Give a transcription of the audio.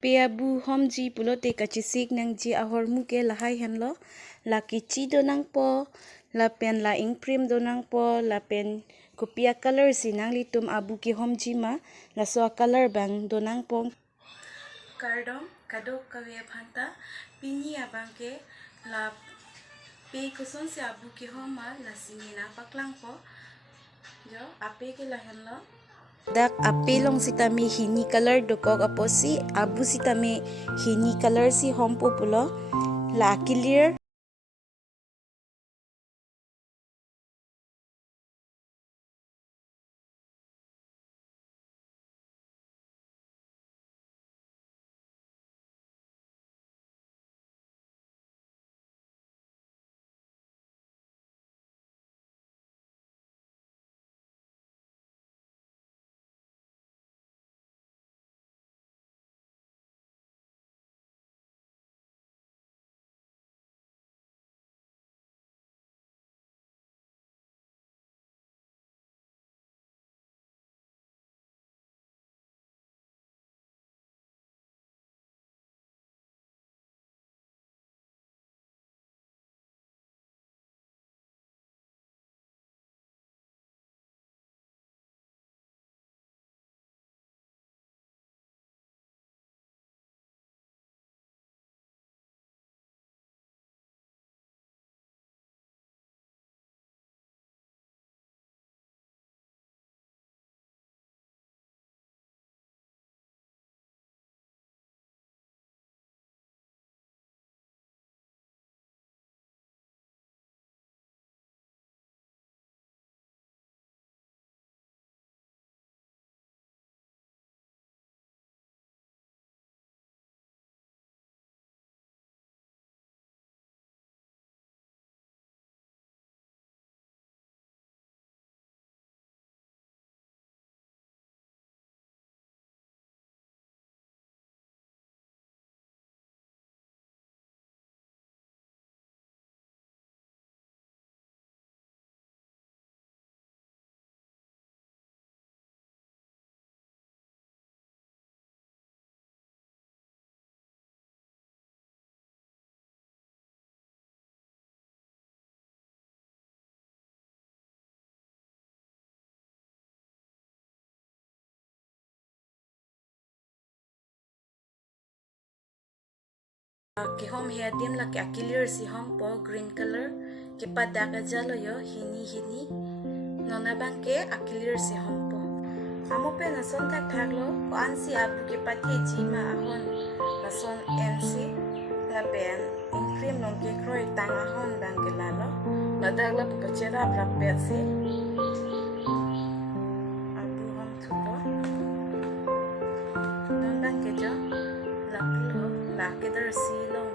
Pe abu hom ji pulo te kachisik nang ji ahor muke lahai henlo la kichi do nang po la pen la ingprim do nang po la pen kupia color si nang litum abu ki hom ji ma la so color bang do nang pong kardom kadok kawe phanta pini abang ke la pe kuson se abu ki hom ma la sini na paklang po jo ape ke la henlo dak apelong si tami hini color dokok apo si abu si tami hini color si hompo pulo la clear kehom he dim la ke clear si hom po green color ke pada ka jalo yo hini hini nona bang ke clear si hom po amo pe na son tak thak lo ko an si abu ke pati ji ma ahon na son nc la pen in cream long ke kroi tang ahon bang ke lalo la dak la pa chera la pe si abu hom thulo non bang ke jo la ke dar si lo